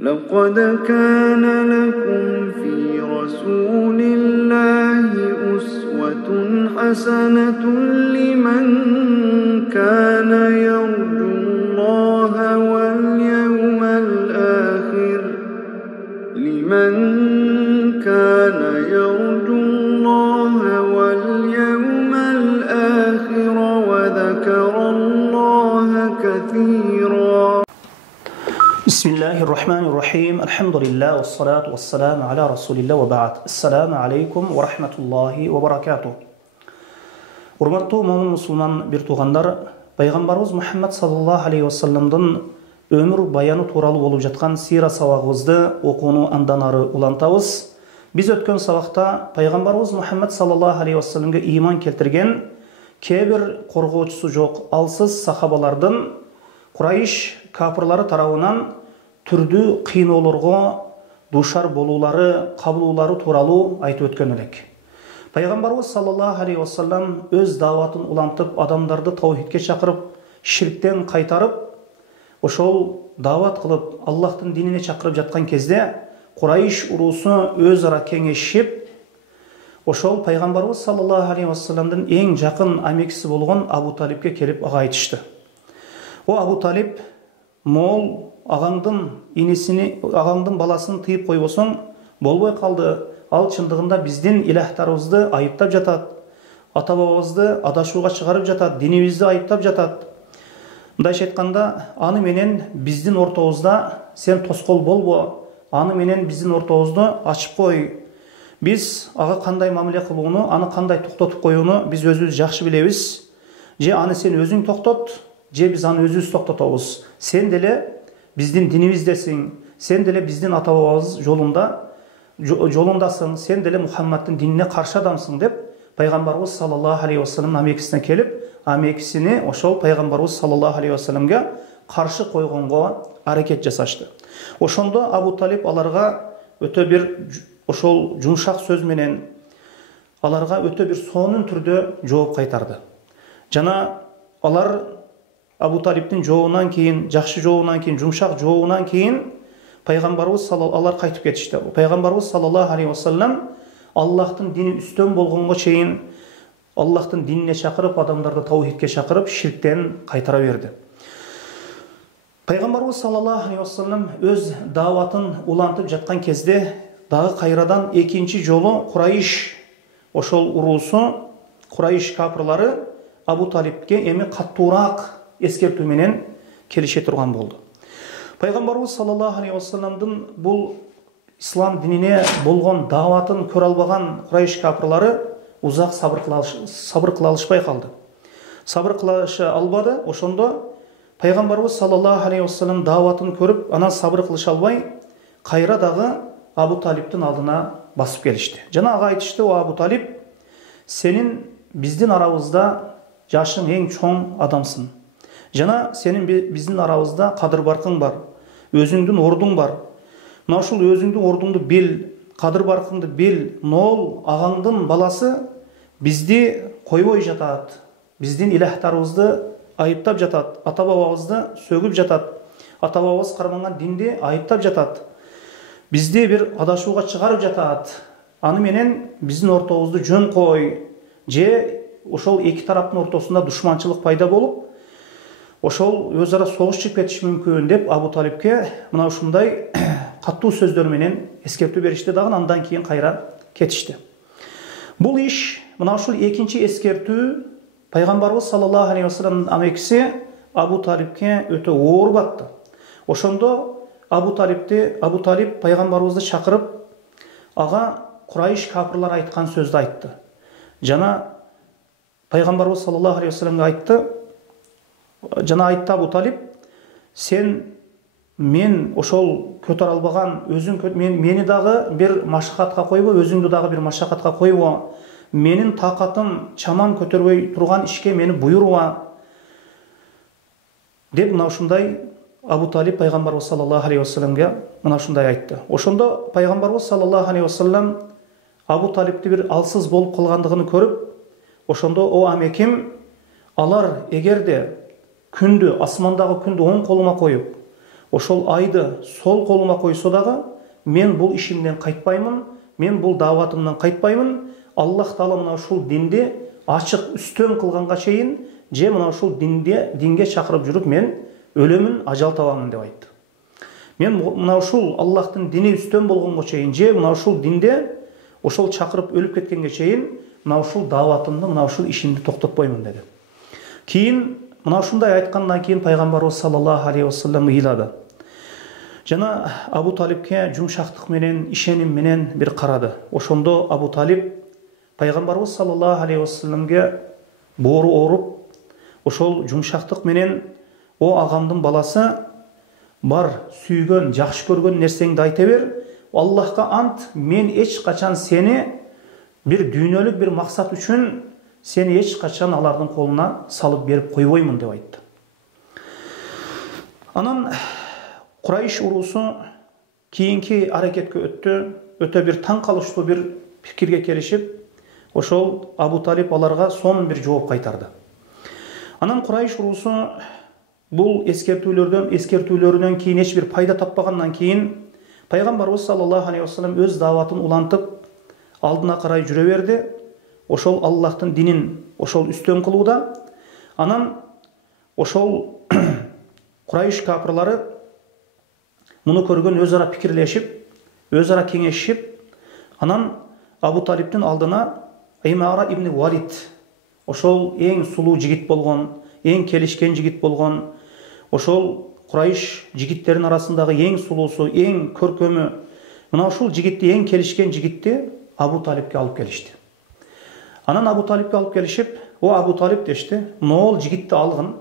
لقد كان لكم في رسول الله أسوة حسنة لمن كان يرجو الله واليوم الآخر وذكر الله كثيرا. بسم الله الرحمن الرحيم. الحمد لله والصلاة والسلام على رسول الله وبعد. السلام عليكم ورحمة الله وبركاته. Урматтуу момун мусулман бир туугандар, пайгамбарыбыз Мухаммад саллаллаху алейхи вассаламдын өмүр баяны тууралуу болуп жаткан сира сабагыбызды окууну андан ары улантабыз. Биз өткөн сабакта пайгамбарыбыз Мухаммад саллаллаху алейхи вассаламга ыйман келтирген кээ бир коргоочусу жок алсыз сахабалардын Курайш капырлары тарабынан түрдүү кыйноолорго дуушар болуулары, кабылуулары тууралуу айтып өткөн элек. Пайгамбарыбыз саллаллаху алейхи вассалам өз дааватын улантып, адамдарды таухидке чакырып, ширктен кайтарып, ошол даават кылып, Аллахтын динине чакырып жаткан кезде Курайш уруусу өз ара кеңешип, ошол пайгамбарыбыз саллаллаху алейхи вассаламдын эң жакын амекиси болгон Абу Талибке келип ага айтышты. О Абу Талиб, мол ағаңдың баласын тыйып койбосоң болбой калды. Ал чындыгында биздин илахтарыбызды айыптап жатат, ата бабабызды адашууга чыгарып жатат, динибизди айыптап жатат. Мындайча айтканда, аны менен биздин ортобузда сен тоскоол болбо, аны менен биздин ортобузду ачып кой. Биз ага кандай мамиле кылууну, аны кандай токтотуп коюуну биз өзүбүз жакшы билебиз. Же аны сен өзүң токтот, же биз аны өзүбүз токтотобуз. Сен деле биздин динибиздесиң, сен деле биздин ата бабабыз жолундасың, сен деле Мухаммадтын динине каршы адамсың деп пайгамбарыбыз саллаллаху алейхи вассалам амекисине келип, амекисини ошол пайгамбарыбыз саллаллаху алейхи вассаламга каршы койгонго аракет жасашты. Ошондо Абу Талиб аларга өтө бир ошол жумшак сөз менен аларга өтө бир сонун түрдө жооп кайтарды. Жана алар Абу Талибтин жообунан кийин, жакшы жообунан кийин, жумшак жообунан кийин пайгамбарыбыз алар кайтып кетишти. Пайгамбарыбыз саллаллаху алейхи вассалам Аллахтын дини үстөн болгонго чейин Аллахтын динine чакырып, адамдарды таухидке чакырып, ширктен кайтара берди. Пайгамбарыбыз саллаллаху алейхи вассалам өз дааватын улантып жаткан кезде дагы кайрадан экинчи жолу Курайш ошол уруусу, Курайш капырлары Абу Талибке эми каттуураак эскертүү менен келише турган болду. Пайгамбарыбыз саллаллаху алейхи вассаламдын бул ислам динине болгон дааватын көрө албаган Курайш капырлары узак сабыр кыла алышпай калды. Сабыр кылыша албады. Ошондо пайгамбарыбыз саллаллаху алейхи вассалам дааватын көрүп, анан сабыр кылыша албай, кайра дагы Абу Талибтин алдына басып келишти. Жана ага айтышты: "О Абу Талиб, сенин биздин арабызда жашың эң чоң адамсың. Жана сенин биздин арабызда кадыр баркың бар, өзүңдүн ордуң бар. Мына ушул өзүңдүн ордуңду бил, кадыр баркыңды бил. Нол агаңдын баласы бизди койбой жатат, биздин илахтарыбызды айыптап жатат, ата бабабызды сөгүп жатат, ата бабабыз карманган динди айыптап жатат, бизди бир адашууга чыгарып жатат. Аны менен биздин ортобузду жөн кой." Же ошол эки тараптын ортосунда душманчылык пайда болуп, ошол өз ара согуш чыгып кетиши мүмкүн деп Абу Талибке мына ушундай каттуу сөздөр менен эскертүү беришти, дагы андан кийин кайра кетишти. Бул иш, мына ушул экинчи эскертүү пайгамбарыбыз саллаллаху алейхи вассаламдын амекиси Абу Талибке өтө оор батты. Ошондо Абу Талиб пайгамбарыбызды чакырып, ага Курайш капырлар айткан сөздү айтты. Жана пайгамбарыбыз саллаллаху алейхи вассаламга айтты. Жана айтты: "Абу Талиб, мен ошол көтөрө албаган, мени дагы бир машакатка койбо, өзүңдү дагы бир машакатка койбо. Менин такатым чаман көтөрбөй турган ишке мени буйруба." деп мына ушундай Абу Талиб пайгамбарыбыз саллаллаху алейхи вассаламга мына ушундай айтты. Ошондо пайгамбарыбыз саллаллаху алейхи вассалам Абу Талибти бир алсыз болуп калгандыгын көрүп, ошондо: "О амеким, алар эгерде күндү, асмандагы күндү оң колума коюп, ошол айды сол колума койсо дагы мен бул ишимден кайтпаймын, мен бул дааватымдан кайтпаймын. Аллах Таала мына ушул динди ачык үстөн кылганга чейин же мына ушул динге чакырып жүрүп мен өлөмүн, ажал табамын деп айтты. Мен мына ушул Аллахтын дини үстөн болгонго чейин же мына ушул динде ошол чакырып өлүп кеткенге чейин мына ушул дааватымды, мына ушул ишимди токтотпоймун деди. Кийин мына ушундай айткандан кийин пайгамбарыбыз саллаллаху алейхи вассалам ыйлады. Жана Абу Талибке жумшактык менен, ишеним менен бир карады. Ошондо Абу Талиб пайгамбарыбыз саллаллаху алейхи вассаламге боору ооруп, ошол жумшактык менен: "О агамдын баласы, бар сүйгөн, жакшы көргөн нерсеңди айта бер. Аллахка ант, мен эч качан сени бир дүйнөлүк бир максат үчүн сени эч качан алардын колуна салып берип койбоймун" деп айтты. Анан Курайш уруусу кийинки аракетке өттү. Өтө бир таң калыштуу бир пикирге келишип, ошол Абу Талиб аларга сонун бир жооп кайтарды. Анан Курайш уруусу бул эскертүүлөрүнөн кийин эч бир пайда таппагандан кийин пайгамбарыбыз саллаллаху алейхи вассалам өз дааватын улантып алдына карай жүрө берди. Ошол Аллахтын динин ошол үстөн кылууда. Анан ошол Курайш капырлары муну көргөн өз ара пикирлешип, өз ара кеңешишип, анан Абу Талибтин алдына Имара ибн Валид, ошол эң сулуу жигит болгон, эң келишкен жигит болгон, ошол Курайш жигиттерин арасындагы эң сулуусу, эң көркөмү, мына ушул жигитти, эң келишкен жигитти Абу Талибке алып келишти. Анан Абу Талибке алып келишип: "О Абу Талиб" дешти, "могул жигитти алгын.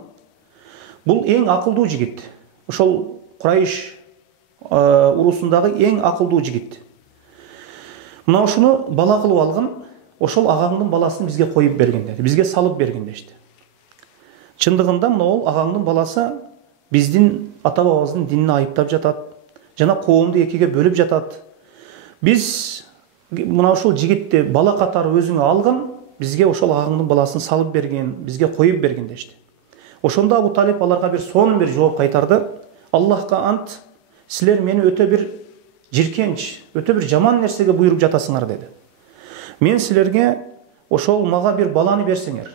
Бул эң акылдуу жигит. Ошол Курайш уруусундагы эң акылдуу жигит. Мына ушуну бала кылып алгын, ошол агаңдын баласын бизге коюп бергин" деди. "Бизге салып бергин" дешти. Чындыгында могул агаңдын баласы биздин ата бабабыздын динин айыптап жатат, жана коомду экиге бөлүп жатат. Биз мына ушул жигитти бала катары өзүңө алгын, бизге ошол агаңдын баласын салып бергин, бизге коюп бергин" дешти. Ошондо Абу Талиб аларга бир сонун бир жооп кайтарды: "Аллахка ант, силер мени өтө бир жиркенч, өтө бир жаман нерсеге буйруп жатасыңар" деди. "Мен силерге ошол мага бир баланы берсеңер,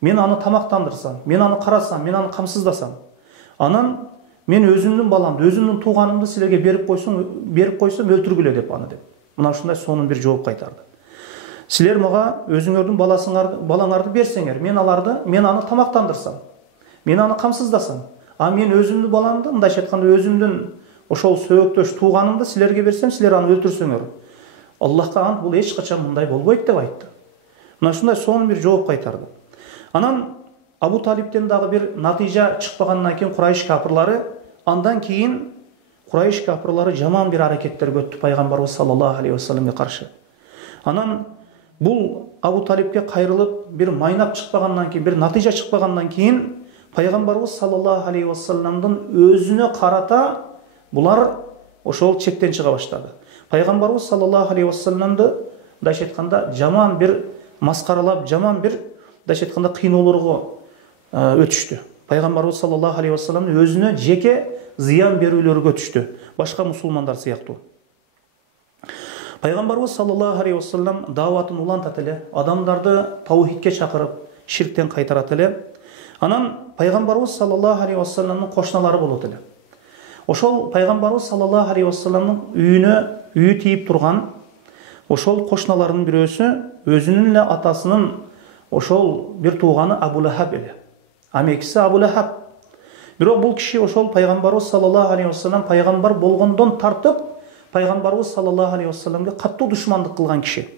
мен аны тамактандырсам, мен аны карасам, мен аны камсыздасам, анан мен өзүмдүн баламды, өзүмдүн тууганымды силерге берип койсом өлтүргүлө" деп аны деп. Мына ушундай сонун бир жооп кайтарды. "Силер мага өзүңөрдүн балаңарды берсеңер, мен аны тамактандырсам, мен аны камсыздасам, а мен өзүмдүн баламды, мындайча айтканда өзүмдүн ошол сөөктөш тууганымды силерге берсем, силер аны өлтүрсөңөр, Аллахка ант, бул эч качан мындай болбойт" деп айтты. Мына ушундай сонун бир жооп кайтарды. Анан Абу Талибтен дагы бир натыйжа чыкпагандан кийин Курайш капырлары, андан кийин Курайш капырлары жаман бир аракеттерге өттү пайгамбарыбыз саллаллаху алейхи вассаламга каршы. Анан бул Абу Талибке кайрылып бир майнап чыкпагандан кийин, бир натыйжа чыкпагандан кийин пайгамбарыбыз саллаллаху алейхи вассаламдын өзүнө карата булар ошол чектен чыга баштады. Пайгамбарыбыз саллаллаху алейхи вассаламды мындайча айтканда жаман бир маскаралап, жаман бир мындайча айтканда кыйноолорго өтүштү. Пайгамбарыбыз саллаллаху алейхи вассаламдын өзүнө жеке зыян берүүлөргө өтүштү, башка мусулмандар сыяктуу. Пайгамбарыбыз саллаллаху алейхи вассалам дааватын улантат эле, адамдарды таухидке чакырып, ширктен кайтарат эле. Анан пайгамбарыбыз саллаллаху алейхи вассаламдын кошуналары болот эле. Ошол пайгамбарыбыз саллаллаху алейхи вассаламдын үйү тийип турган ошол кошуналардын бирөөсү өзүнүн эле атасынын ошол бир тууганы Абу Лахаб эле. Амекиси Абу Лахаб. Бирок бул киши ошол пайгамбарыбыз саллаллаху алейхи вассалам пайгамбар болгондон тартып пайгамбарыбыз саллаллаху алейхи вассаламга каттуу душмандык кылган киши.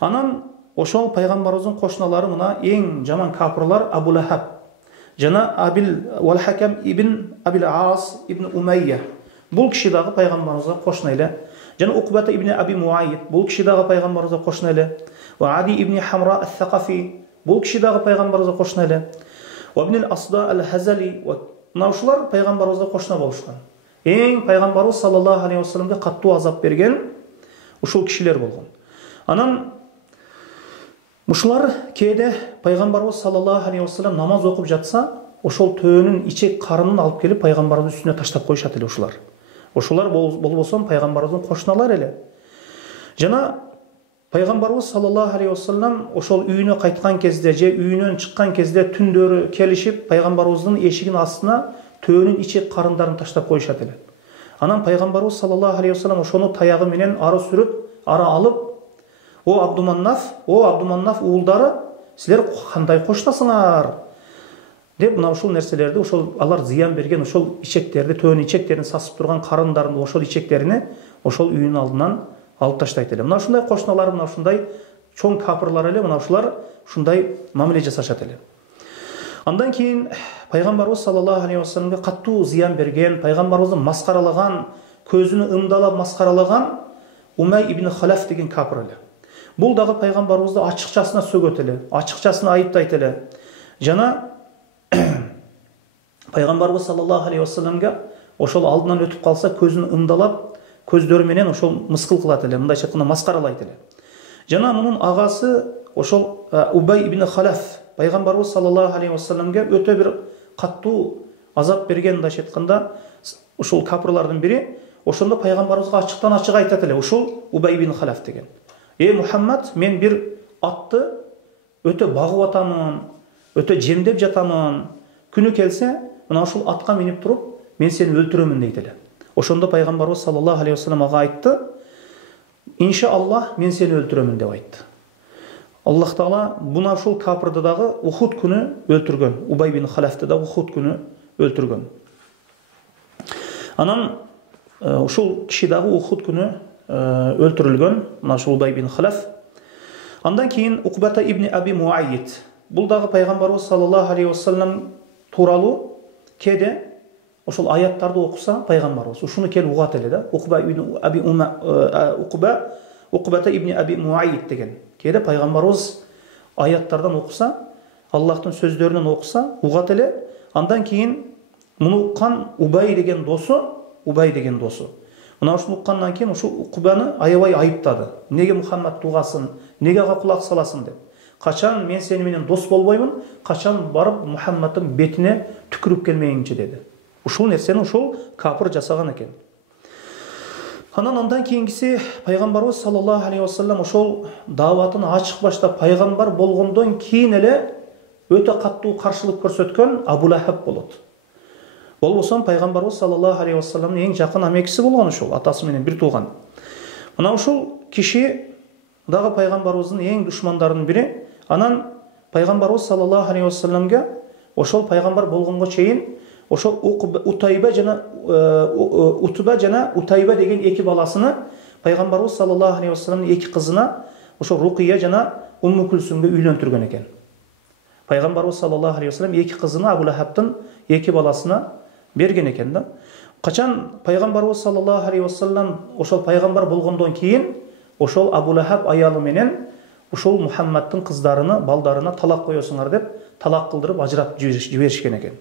Анан ошол пайгамбарыбыздын кошуналары мына эң жаман капырлар Абу Лахаб жана Вал-Хакам ибн Абил Ас ибн Умайя. Бул киши дагы пайгамбарыбызга кошуна эле. Жана Уқбата ибн Аби Муайид, бул киши дагы пайгамбарыбызга кошуна эле. Ва Ади ибн Хамра ас-Сақафи, бул киши дагы пайгамбарыбызга кошуна эле. Ва ибн ал-Асда ал-Хазали, мына ушулар пайгамбарыбызга кошуна болушкан. Эң пайгамбарыбыз саллаллаху алейхи вассаламга каттуу азап берген ушул кишилер болгон. Анан ушулар кээде пайгамбарыбыз саллаллаху алейхи вассалам намаз окуп жатса, ошол төөнүн ичек карынын алып келип пайгамбарыбыздын үстүнө таштап коюшат эле ушулар. Ошолар болбосо пайгамбарыбыздын кошуналар эле. Жана пайгамбарыбыз саллаллаху алейхи вассалам ошол үйүнө кайткан кезде же үйүнөн чыккан кезде түндөрү келишип пайгамбарыбыздын эшигинин астына төөнүн ичек карындарын таштап коюшат эле. Анан пайгамбарыбыз саллаллаху алейхи вассалам ошону таягы менен ары сүрүп, ары алып, о Абдуманнаф уулдары, силер кандай коштасыңар деп мына ушул нерселерди, ошол алар зыян берген ошол ичектерди, төөнүн ичектерин сасып турган карындарын, ошол ичектерини ошол үйүнүн алдынан алып таштайт эле. Мына ушундай кошуналар, мына ушундай чоң капырлар эле, мына ушулар ушундай мамиле жасашат эле. Андан кийин пайгамбарыбыз саллаллаху алейхи вассаламга каттуу зыян берген, пайгамбарыбызды маскаралаган, көзүнө ымдалап маскаралаган Умай ибн Халаф деген капыр эле. Бул дагы пайгамбарыбызды ачыкчасына сөгөт эле, ачыкчасына айыптайт эле. Жана пайгамбарыбыз саллаллаху алейхи вассаламга ошол алдынан өтүп калса көзүн ымдалап, көздөрү менен ошол мыскыл кылат эле, мындайча айтканда маскаралайт эле. Жана мунун агасы ошол Убай ибн Халаф пайгамбарыбыз саллаллаху алейхи вассаламга өтө бир каттуу азап берген, мындайча айтканда ошол капырлардын бири. Ошондо пайгамбарыбызга ачыктан ачык айтат эле ушул Убай ибн Халаф деген. Мухаммад, мен бир атты өтө багып атамын, өтө жемдеп жатамын. Күнү келсе, мына ушул атка минип туруп, мен сени өлтүрөмүн дейт эле. Ошондо пайгамбарыбыз саллаллаху алейхи вассалам ага айтты: "Иншааллах, мен сени өлтүрөмүн" деп айтты. Аллах Таала мына ушул капырды дагы Ухуд күнү өлтүргөн. Убай ибн Халафты да Ухуд күнү өлтүргөн. Анан ушул киши дагы Ухуд күнү өлтүрүлгөн, мына ушул Убай ибн Халаф. Андан кийин Уқбата ибн Аби Муайид. Бул дагы пайгамбарыбыз саллаллаху алейхи вассалам тууралуу кээде ошол аяттарды окуса пайгамбарыбыз ушуну келип угат эле да. Уқбата ибн Аби Муайид деген. Кээде пайгамбарыбыз аяттардан окуса, Аллахтын сөздөрүнөн окуса угат эле. Андан кийин муну уккан Убай деген досу. Мына ушуну уккандан кийин ушул Уқбаны аябай айыптады. Неге Мухаммад тугасын, неге ага кулак саласың деп. Качан мен сени менен дос болбоймун, качан барып Мухаммаддын бетине түкүрүп келмейиңчи деди. Ушул нерсени ушул капыр жасаган экен. Андан кийинкиси пайгамбарыбыз саллаллаху алейхи вассалам ошол дааватын ачык баштап пайгамбар болгондон кийин эле өтө каттуу каршылык көрсөткөн Абу Лахаб болот. Болбосо пайгамбарыбыз саллаллаху алейхи вассаламдын эң жакын амекиси болгон ушул, атасы менен бир тууган. Мына ушул киши дагы пайгамбарыбыздын эң душмандарынын бири. Анан пайгамбарыбыз саллаллаху алейхи вассаламга ошол пайгамбар болгонго чейин ошол Утайба жана Утайба деген эки баласыны пайгамбарыбыз саллаллаху алейхи вассаламдын эки кызына ошол Рукия жана Умму Кулсумга үйлөндүргөн экен. Пайгамбарыбыз саллаллаху алейхи вассалам эки кызыны Абу Лахабтын эки баласына берген экен да. Качан пайгамбарыбыз саллаллаху алейхи вассалам ошол пайгамбар болгондон кийин ошол Абу Лахаб аялы менен ушул Мухаммаддын кыздарына, балдарына талак коесуңар деп талак кылдырып ажыратып жиберишкен экен.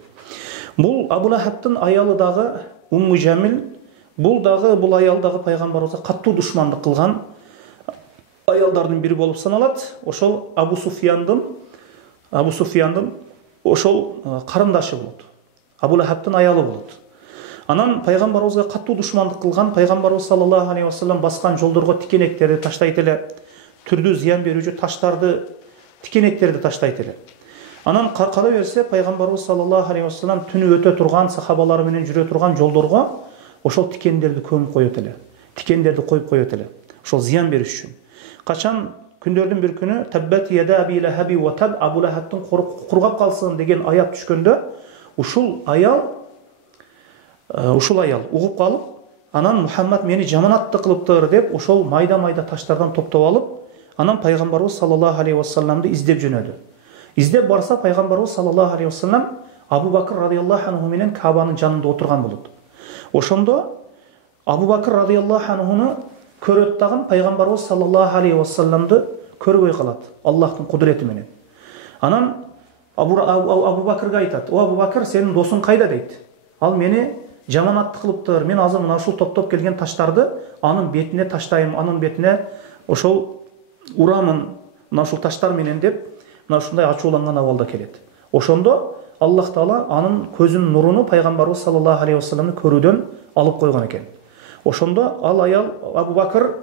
Бул Абу Лахабтын аялы дагы Умму Жамил, бул аял дагы пайгамбарыбызга каттуу душмандык кылган аялдардын бири болуп саналат. Ошол Абу Суфияндын ошол карындашы болот. Абу Лахабтын аялы болот. Анан пайгамбарыбызга каттуу душмандык кылган, пайгамбарыбыз саллаллаху алейхи вассалам баскан жолдорго тикенектерди таштайт эле, түрдүү зыян берүүчү таштарды, тикенектерди таштайт эле. Анан кала берсе пайгамбарыбыз саллаллаху алейхи вассалам түнү өтө турган, сахабалары менен жүрө турган жолдорго ошол тикендерди көмүп коет эле. Тикендерди коюп коет эле. Ошол зыян бериш үчүн. Качан күндөрдүн бир күнү Таббат яда Аби Лахаби ва таб, Абу Лахабтын кургап калсын деген аят түшкөндө ушул аял угуп калып, анан Мухаммад мени жаманатты кылыптыр деп ошол майда таштардан топтоп алып, анан пайгамбарыбыз саллаллаху алейхи вассаламды издеп жөнөдү. Издеп барса пайгамбарыбыз саллаллаху алейхи вассалам Абу Бакр радыйаллаху анху менен Кабанын жанында отурган болот. Ошондо Абу Бакр радыйаллаху анхуну көрөт дагы пайгамбарыбыз саллаллаху алейхи вассаламды көрбөй калат Аллахтын кудурети менен. Анан Абу Бакрга айтат: "О Абу Бакр, сенин досуң кайда?" дейт. "Ал мени жаманатты кылыптыр. Мен азыр мына ушул топтоп келген таштарды анын бетине таштайм, анын бетине ошол урамын, мына ушул таштар менен" деп мына ушундай ачууланган абалда келет. Ошондо Аллах Таала анын көзүнүн нуруну пайгамбарыбыз саллаллаху алейхи вассаламды көрүүдөн алып койгон экен. Ошондо ал аял Абу Бакыр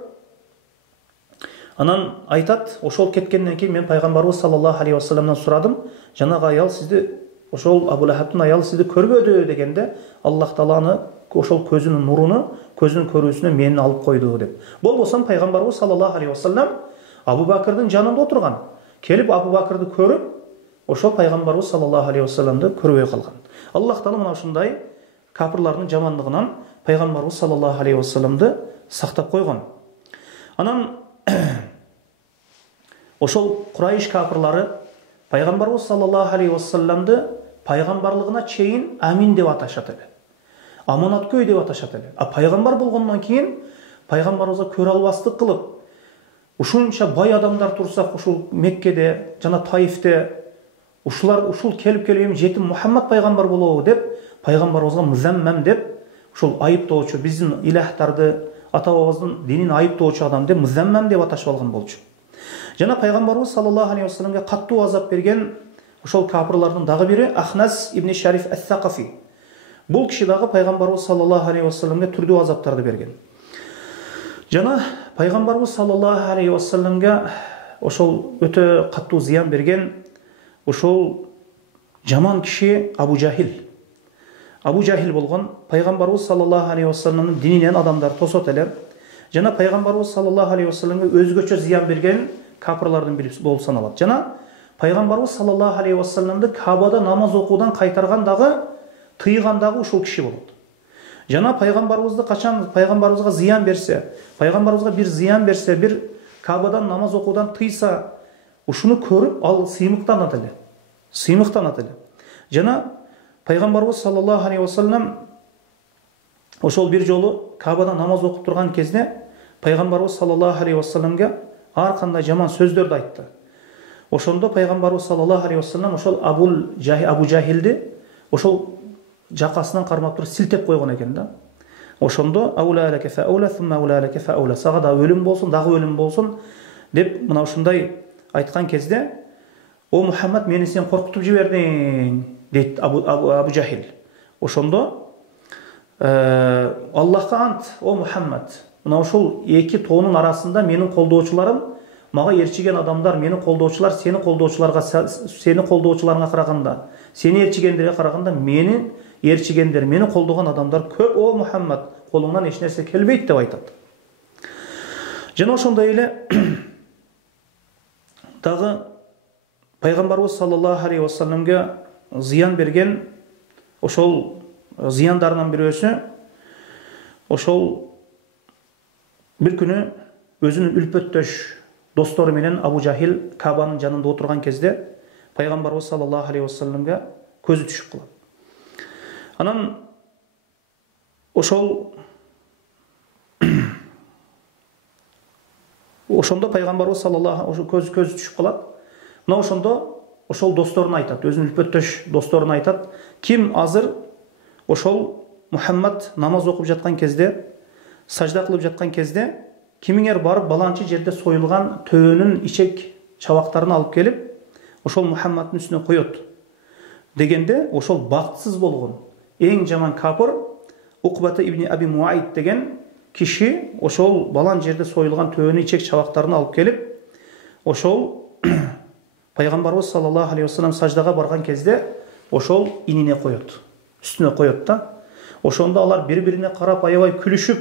анан айтат, ошол кеткенден кийин мен пайгамбарыбыз саллаллаху алейхи вассаламдан сурадым, жанагы аял сизди, ошол Абу Лахабтын аялы сизди көрбөдү дегенде, Аллах Таала аны ошол көзүнүн нуруну, көзүнүн көрүүсүнө мени алып койду деп. Болбосо пайгамбарыбыз саллаллаху алейхи вассалам Абу Бакырдын жанында отурган. Келип Абу Бакырды көрүп, ошол пайгамбарыбыз саллаллаху алейхи вассаламды көрбөй калган. Аллах Таала мына ушундай капырлардын жамандыгынан пайгамбарыбыз саллаллаху алейхи вассаламды сактап койгон. Анан ошол Курайш капырлары пайгамбарыбыз саллаллаху алейхи вассаламды пайгамбарлыгына чейин Амин деп аташат эле. Аманаткөй деп аташат эле. А пайгамбар болгондон кийин пайгамбарыбызга көрө албастык кылып, ушунча бай адамдар турсак, ушул Меккеде жана Таифте ушул келип эми жетим Мухаммад пайгамбар болобу деп пайгамбарыбызга музаммам деп ушул айыптоочу, биздин илахтарды, ата бабабыздын динин айыптоочу адам деп музаммам деп аташып алган болчу. Жана пайгамбарыбыз саллаллаху алейхи вассаламга каттуу азап берген ошол капырлардын дагы бири Ахнас ибн Шариф ас-Сакафи. Бул киши дагы пайгамбарыбыз саллаллаху алейхи вассаламга түрдүү азаптарды берген. Жана пайгамбарыбыз саллаллаху алейхи вассаламга ошол өтө каттуу зыян берген ошол жаман киши Абу Жахил. Абу Жахил болгон, пайгамбарыбыз саллаллаху алейхи вассаламдын дининен адамдар тосот эле. Жана пайгамбарыбыз саллаллаху алейхи вассаламга өзгөчө зыян берген капырлардын бири болуп саналат. Жана пайгамбарыбыз саллаллаху алейхи вассаламды Кабада намаз окуудан кайтарган дагы, тыйган дагы ушул киши болот. Жана пайгамбарыбызды качан пайгамбарыбызга зыян берсе, пайгамбарыбызга бир зыян берсе, бир Кабадан намаз окуудан тыйса, ушуну көрүп ал сыймыктанат эле. Сыймыктанат эле. Жана пайгамбарыбыз саллаллаху алейхи вассалам ошол бир жолу Кабадан намаз окуп турган кезде пайгамбарыбыз саллаллаху алейхи вассаламга ар кандай жаман сөздөрдү айтты. Ошондо пайгамбарыбыз саллаллаху алейхи вассалам ошол Абу Жахилди ошол жакасынан кармап туруп силтеп койгон экен да. Ошондо аулалака фаула сумма аулалака фаула, сага да өлүм болсун, дагы өлүм болсун деп мына ушундай айткан кезде, о Мухаммад, мени сен коркутуп жибердиң дейт Абу Жахил. Ошондо Аллахка ант, о Мухаммад, мына ушул эки тоонун арасында менин колдоочуларым, мага ээрчиген адамдар, менин колдоочулар сени колдоочуларга караганда, сени ээрчигендерге караганда мени ээрчигендер, мени колдогон адамдар көп, о Мухаммад, колуңдан эч нерсе келбейт деп айтат. Жана ошондой эле дагы пайгамбарыбыз саллаллаху алейхи вассаламга зыян берген ошол зыяндарынан бирөөсү, ошол бир күнү өзүнүн үлпөттөш достору менен Абу Жахил Кабанын жанында отурган кезде пайгамбарыбыз саллаллаху алейхи вассаламга көзү түшүп калат. Анан ошондо пайгамбарыбыз саллаллаху көзү түшүп калат. Мына ошондо ошол досторуна айтат, өзүнүн үлпөттөш досторуна айтат, ким азыр ошол Мухаммад намаз окуп жаткан кезде, сажда кылып жаткан кезде, кимиңер барып баланчы жерде союлган төөнүн ичек чабактарын алып келип, ошол Мухаммаддын үстүнө коет дегенде, ошол бактысыз болгон эң жаман капыр Укбата ибн Аби Муайт деген киши ошол балан жерде союлган төөнүн ичек чабактарын алып келип, ошол пайгамбарыбыз саллаллаху алейхи вассалам саждага барган кезде ошол инине коет, үстүнө коет да. Ошондо алар бири-бирине карап аябай күлүшүп,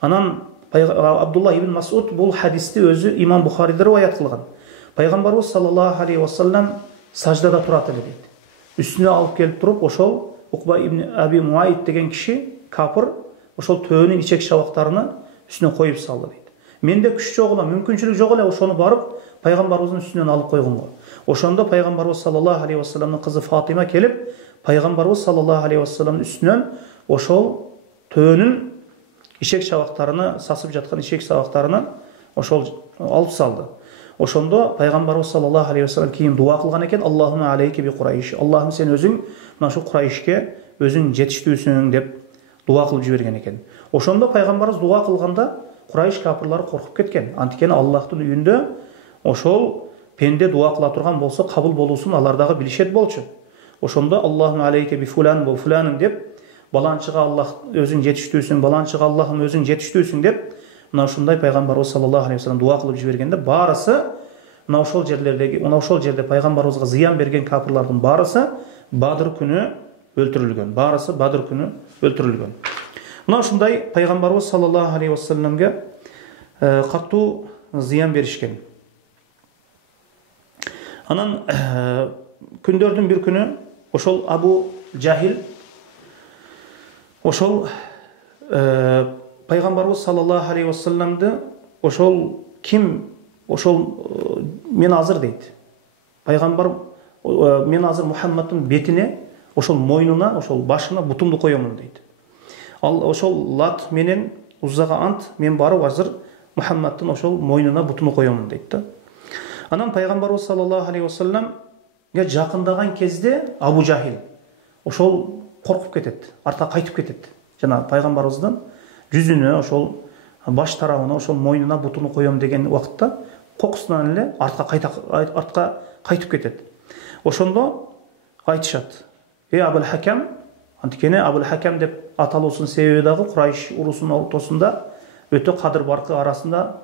анан Абдулла ибн Масуд бул хадисти өзү Имам Бухариде риваят кылган. Пайгамбарыбыз саллаллаху алейхи вассалам саждада турат эле дейт. Үстүнө алып келип туруп, ошол Укба ибн Аби Муайт деген киши капыр ошол төөнүн ичек чабактарыны үстүнө коюп салды дейт. Менде күч жок эле, мүмкүнчүлүк жок эле ошону барып пайгамбарыбыздын үстүнөн алып койгонго. Ошондо пайгамбарыбыз саллаллаху алейхи вассаламдын кызы Фатима келип, пайгамбарыбыз саллаллаху алейхи вассаламдын үстүнөн ошол төөнүн ичек чабактарыны, сасып жаткан ичек чабактарыны ошол алып салды. Ошондо пайгамбарыбыз саллаллаху алейхи вассалам кийин дуа кылган экен, Аллахума алейки би Курайш. Аллахым, сен өзүң мына шу Курайшке өзүң жетиштүүсүң деп дуа кылып жиберген экен. Ошондо пайгамбарыбыз дуа кылганда Курайш капырлары коркуп кеткен. Анткени Аллахтын үйүндө ошол пенде дуа кыла турган болсо кабыл болуусун алар дагы билишет болчу. ошондо Аллаху алейке би фулан бу фуланым деп, баланчыга Аллах өзүң жетиштүүсүң, баланчыга Аллахым өзүң жетиштүүсүң деп, мына ушундай пайгамбарыбыз саллаллаху алейхи вассалам дуа кылып жибергенде, барысы мына ошол жерде пайгамбарыбызга зыян берген капырлардын барысы Бадыр күнү өлтүрүлгөн. Барысы Бадыр күнү өлтүрүлгөн. Мына ушундай пайгамбарыбыз саллаллаху алейхи вассаламга катуу зыян беришкен. Анан күндөрдүн бир күнү ошол Абу Жахил ошол пайгамбарыбыз саллаллаху алейхи вассаламды ошол ким ошол мен азыр дейт. Пайгамбар мен азыр Мухаммадтын бетине, ошол мойнуна, ошол башына бутумду коёмун дейт. Ал ошол Лат менен Уззага ант, мен барып азыр Мухаммадтын ошол мойнуна бутумду коёмун дейт да. Анан пайгамбарыбыз саллаллаху алейхи вассаламга жакындаган кезде Абу Жахил ошол коркуп кетет, артка кайтып кетет. Жана пайгамбарыбыздын жүзүнө, ошол баш тарабына, ошол мойнуна бутумду коём деген убакытта кокусунан эле артка кайтып кетет. Ошондо айтышат: Абул Хакам, анткени Абул Хакам деп аталуусунун себеби дагы Курайш урусунун ортосунда өтө кадыр баркы арасында,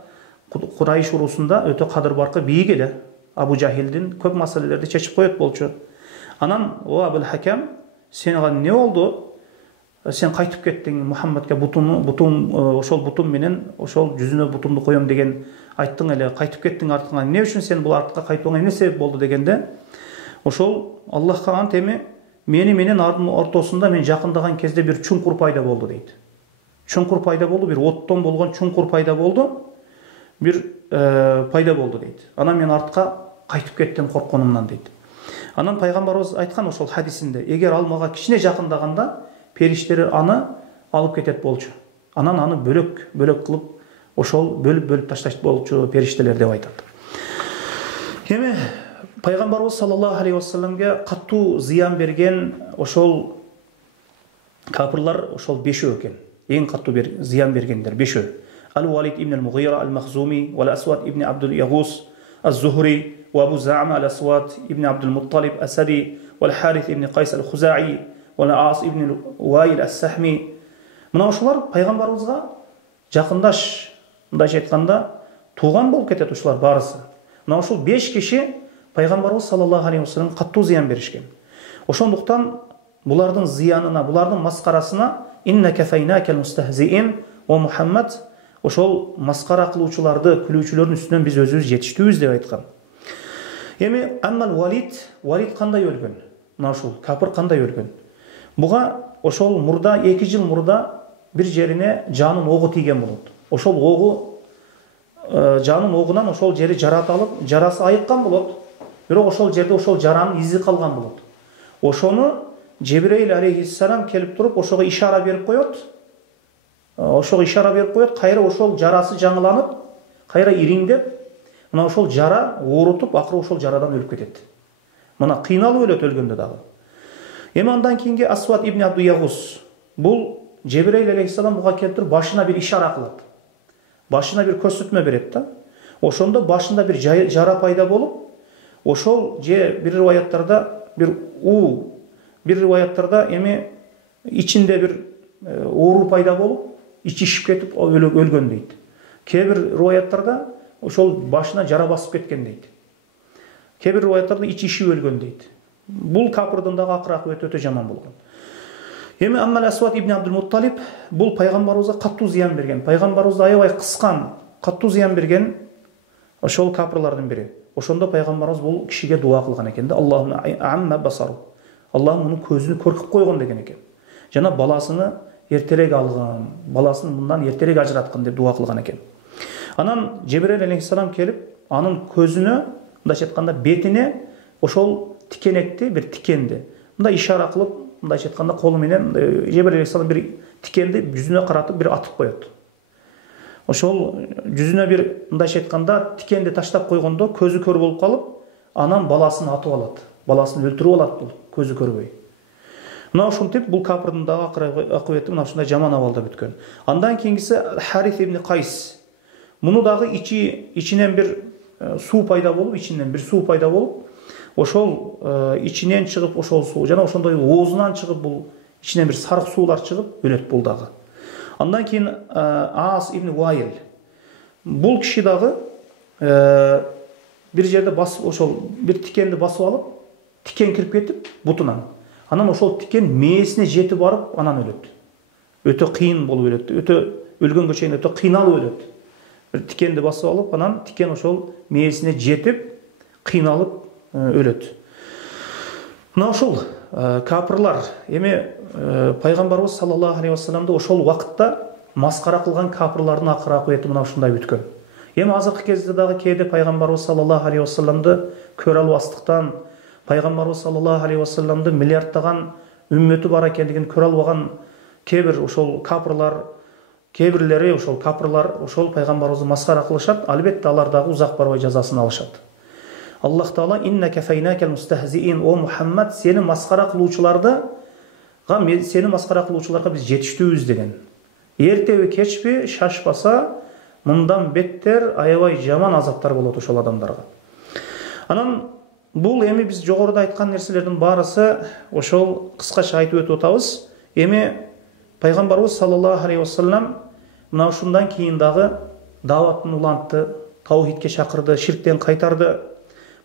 Курайш урусунда өтө кадыр баркы бийик эле. Абу Жахилдин көп маселелерди чечип коет болчу. Анан о Абул Хакам, сенга эмне болду? Сен кайтып кеттиң, Мухаммадка ошол бутум менен ошол жүзүнө бутумду коём деген айттың эле, кайтып кеттиң артыңа. Эмне үчүн сен бул артка кайтууңа эмне себеп болду дегенде, ошол Аллахка ант эми мени менен ардын ортосунда мен жакындаган кезде бир чуңкур пайда болду дейт. Чуңкур пайда болду, бир оттон болгон чуңкур пайда болду, бир пайда болду дейт. Анан мен артка кайтып кеттим коркконумдан дейт. Анан пайгамбарыбыз айткан ошол хадисинде, эгер ал мага кичине жакындаганда периштелер аны алып кетет болчу. Анан аны бөлөк кылып, ошол бөлүп таштайт болчу периштелер деп айтат. Эми пайгамбарыбыз саллаллаху алейхи вассаламга катуу зыян берген ошол капырлар ошол бешөө экен. Эң катуу бир зыян бергендер бешөө. Ал-Валид ибн ал-Мугира al-Makhzumi, wal-Aswad ibn Abdul Yaghus az-Zuhri, wa Abu Za'ma al-Aswad ibn Abdul Muttalib as-Sadi, wal-Harith ibn Qays al-Khuza'i, wal-As ibn Wa'il as-Sahmi. Мына ошолар пайгамбарыбызга жакындаш, мындайча айтканда, тууган болуп кетет ошолар барысы. Мына ошол 5 киши пайгамбарыбыз саллаллаху алейхи вассаламга катуу зыян беришкен. Ошондуктан булардын зыянына, булардын маскарасына инна кафайнакал мустахзиин ва Мухаммад, ошол маскара кылуучуларды, күлүүчүлөрдүн үстүнөн биз өзүбүз жетиштүүбүз деп айткан. Эми аммал Валид кандай өлгөн? Мына ошол капыр кандай өлгөн? Буга ошол мурда 2 жыл мурда бир жерине жанын огу тийген болот. Ошол огу жанын огунан ошол жери жаратылып, жарасы айыккан болот. Бирок ошол жерде ошол жаранын изи калган болот. Ошону Жебрейл алейхиссалам келип туруп ошого ишара берип коет. Кайра ошол жарасы жаңыланып, кайра ириңдеп, мына ошол жара оорутуп, акыры ошол жарадан өлүп кетет. Мына кыйналып өлөт өлгөндө дагы. Эми андан кийинги Асвад ибн Абдул Ягус, бул Жебрейл алейхиссалам буга келип башына бир ишара кылат. Башына бир көрсөтмө берет да. Ошондо башында бир жара пайда болуп, ошол бир риваяттарда эми ичинде бир оору пайда болуп, ичи шишип кетип өлгөн дейт. Кээ бир риваяттарда ошол башына жара басып кеткен дейт. Кээ бир риваяттарда ичи шишип өлгөн дейт. Бул капырдын дагы акыры өтө жаман болгон. Эми Аммал Асвад ибн Абдул Мутталиб бул пайгамбарыбызга катуу зыян берген. Пайгамбарыбызды аябай кыскан, катуу зыян берген ошол капырлардын бири. Ошондо пайгамбарыбыз бул кишиге дуа кылган экен да, Аллахумма амма басару. Аллах мунун көзүнү көркүп койгон деген экен. Жана баласыны эртерээк алган, баласын мындан эртерээк ажыраткан деп дуа кылган экен. Анан Жебрейл алейхиссалам келип, анын көзүнө, мындайча айтканда бетине ошол тикенекти, бир тикенди мындай ишара кылып, мындайча айтканда колу менен Жебрейл алейхиссалам бир тикенди жүзүнө каратып бир атып коет. Ошол жүзүнө бир мындайча айтканда тикенди таштап койгондо көзү көр болуп калып, анан баласын атып алат. Баласын өлтүрүп алат бул көзү көрбөй. Мына ушинтип бул капырдын дагы акыбети мына ушундай жаман абалда бүткөн. Андан кийинкиси Харith ибн Qays. Муну дагы ичинен бир суу пайда болуп, ошол ичинен чыгып ошол суу жана ошондой оозунан чыгып бул ичинен бир сарык суулар чыгып өлөт бул дагы. Андан кийин Аас ибн Вайл бул киши дагы бир жерде басып ошол бир тикенди басып алып, тикен кирип кетип бутунан. Анан ошол тикен мээсине жетип барып анан өлөт. Өтө кыйын болуп өлөт. Өтө өлгөнгө чейин өтө кыйналып өлөт. Бир тикенди басып алып, анан тикен ошол мээсине жетип кыйналып өлөт. Мына ошол капырлар эми пайгамбарыбыз саллаллаху алейхи вассаламды ошол вакытта маскара кылган капырлардын акыр акыбети мына ушундай бүткөн. Эми азыркы кезде дагы кээде пайгамбарыбыз саллаллаху алейхи вассаламды көрө албастыктан, пайгамбарыбыз саллаллаху алейхи вассаламды миллиарддаган үммөтү бар экендигин көрө албаган кээ бир ошол капырлар, кээ бирлери ошол капырлар ошол пайгамбарыбызды маскара кылышат. Албетте алар дагы узак барбай жазасын алышат. Аллах Таала инна кафайнакал мустахзиин, о Мухаммад, сени маскара кылуучуларга биз жетиштүүбүз деген. Эртеби кечпи шашпаса мындан беттер аябай жаман азаптар болот ошол адамдарга. Анан бул эми биз жогоруда айткан нерселердин баарысы ошол кыскача айтып өтүп атабыз. Эми пайгамбарыбыз саллаллаху алейхи вассалам мына ушундан кийин дагы дааватын улантты, таухидке чакырды, ширктен кайтарды.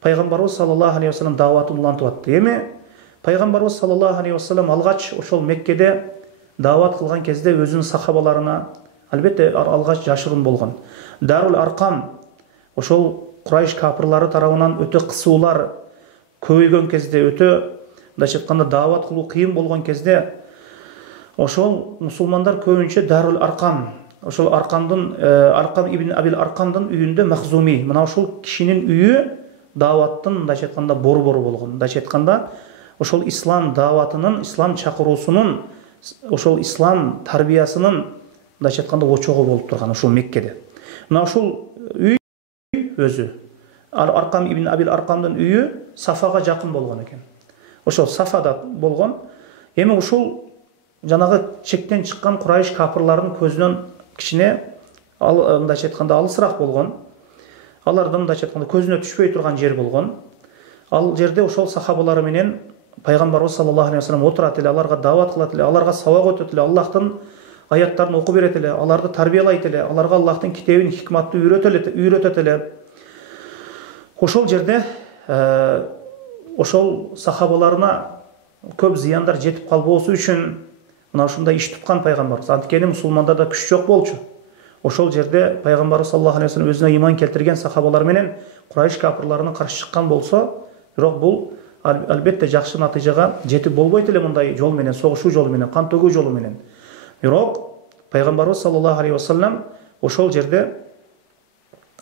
Пайгамбарыбыз саллаллаху алейхи вассалам дааватын улантып атты. Эми пайгамбарыбыз саллаллаху алейхи вассалам алгач ошол Меккеде даават кылган кезде өзүнүн сахабаларына албетте алгач жашырын болгон. Дарул Аркам ошол Курайш капырлары тарабынан өтө кысуулар көбөйгөн кезде, өтө мындайча айтканда даават кылуу кыйын болгон кезде ошол мусулмандар көбүнчө Дарул Аркам, ошол Аркамдын Аркам ибн Абил Аркамдын үйүндө Махзуми, мына ошол кишинин үйү дааваттын мындайча айтканда борбору болгон. Мындайча айтканда ошол ислам дааватынын, ислам чакыруусунун, ошол ислам тарбиясынын мындайча айтканда очогу болуп турган ошол Меккеде. Мына ошол үй өзү Аркам ибн Абил Аркамдын үйү Сафага жакын болгон экен. Ошол Сафада болгон. Эми ушул жанагы чектен чыккан Курайш капырларынын көзүнөн кичине мындайча айтканда алысыраак болгон. Алардын мындайча айтканда көзүнө түшпөй турган жер болгон. Ал жерде ошол сахабалары менен пайгамбарыбыз саллаллаху алейхи вассалам отурат эле, аларга даават кылат эле, аларга сабак өтөт эле, Аллахтын аяттарын окуп берет эле, аларды тарбиялайт эле, аларга Аллахтын китебин, хикматты үйрөтөт эле. Ошол жерде ошол сахабаларына көп зыяндар жетип калбоосу үчүн мына ушундай иш туткан пайгамбарыбыз. Анткени мусулмандарда күч жок болчу. Ошол жерде пайгамбарыбыз саллаллаху алейхи вассалам өзүнө иман келтирген сахабалар менен Курайш капырларына каршы чыккан болсо, бирок бул албетте жакшы натыйжага жетип болбойт эле мындай жол менен, согушуу жолу менен, кан төгүү жолу менен. Бирок пайгамбарыбыз саллаллаху алейхи вассалам ошол жерде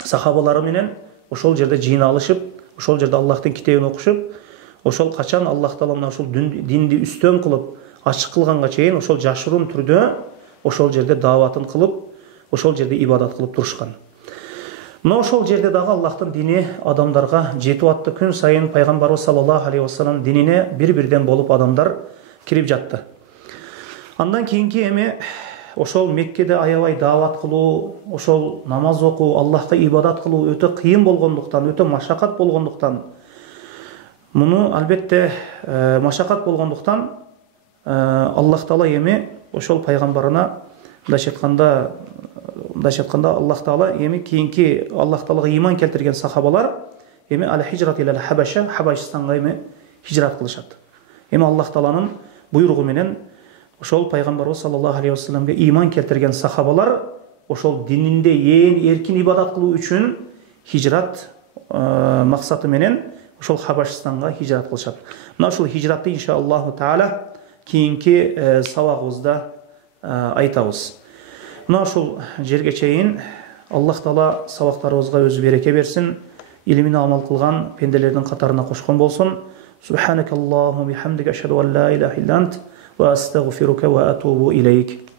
сахабалары менен ошол жерде жыйналышып, ошол жерде Аллахтын китебин окушуп, ошол качан Аллах Таала мына ушул динди үстөн кылып, ачык кылганга чейин ошол жашыруун түрдө ошол жерде дааватын кылып, ошол жерде ибадат кылып турушкан. Мына ошол жерде дагы Аллахтын дини адамдарга жетип атты. Күн сайын пайгамбарыбыз саллаллаху алейхи вассалам динине бир-бирден болуп адамдар кирип жатты. Андан кийинки эми ошол Меккеде аябай даават кылуу, ошол намаз окуу, Аллахка ибадат кылуу өтө кыйын болгондуктан, өтө машакат болгондуктан, муну албетте машакат болгондуктан Аллах Таала эми ошол пайгамбарына мындайча айтканда Аллах Таала эми кийинки Аллах Таалага иман келтирген сахабалар эми ал-хижрат илал Хабаша, Хабашстанга эми хижрат кылышат. Эми Аллах Тааланын буйругу менен ошол пайгамбарыбыз саллаллаху алейхи вассаламга иман келтирген сахабалар ошол дининде эң эркин ибадат кылуу үчүн хижрат максаты менен ошол Хабашстанга хижрат кылышат. Мына ушул хижратты иншаллаху таала кийинки сабагыбызда айтабыз. Мына ушул жерге чейин Аллах Таала сабактарыбызга өзү береке берсин, илимине амал кылган пенделердин катарына кошкон болсун. Субханакаллахумма бихамдика ашхаду ан ла илаха илля ант ва астагфирука ва атубу илейк.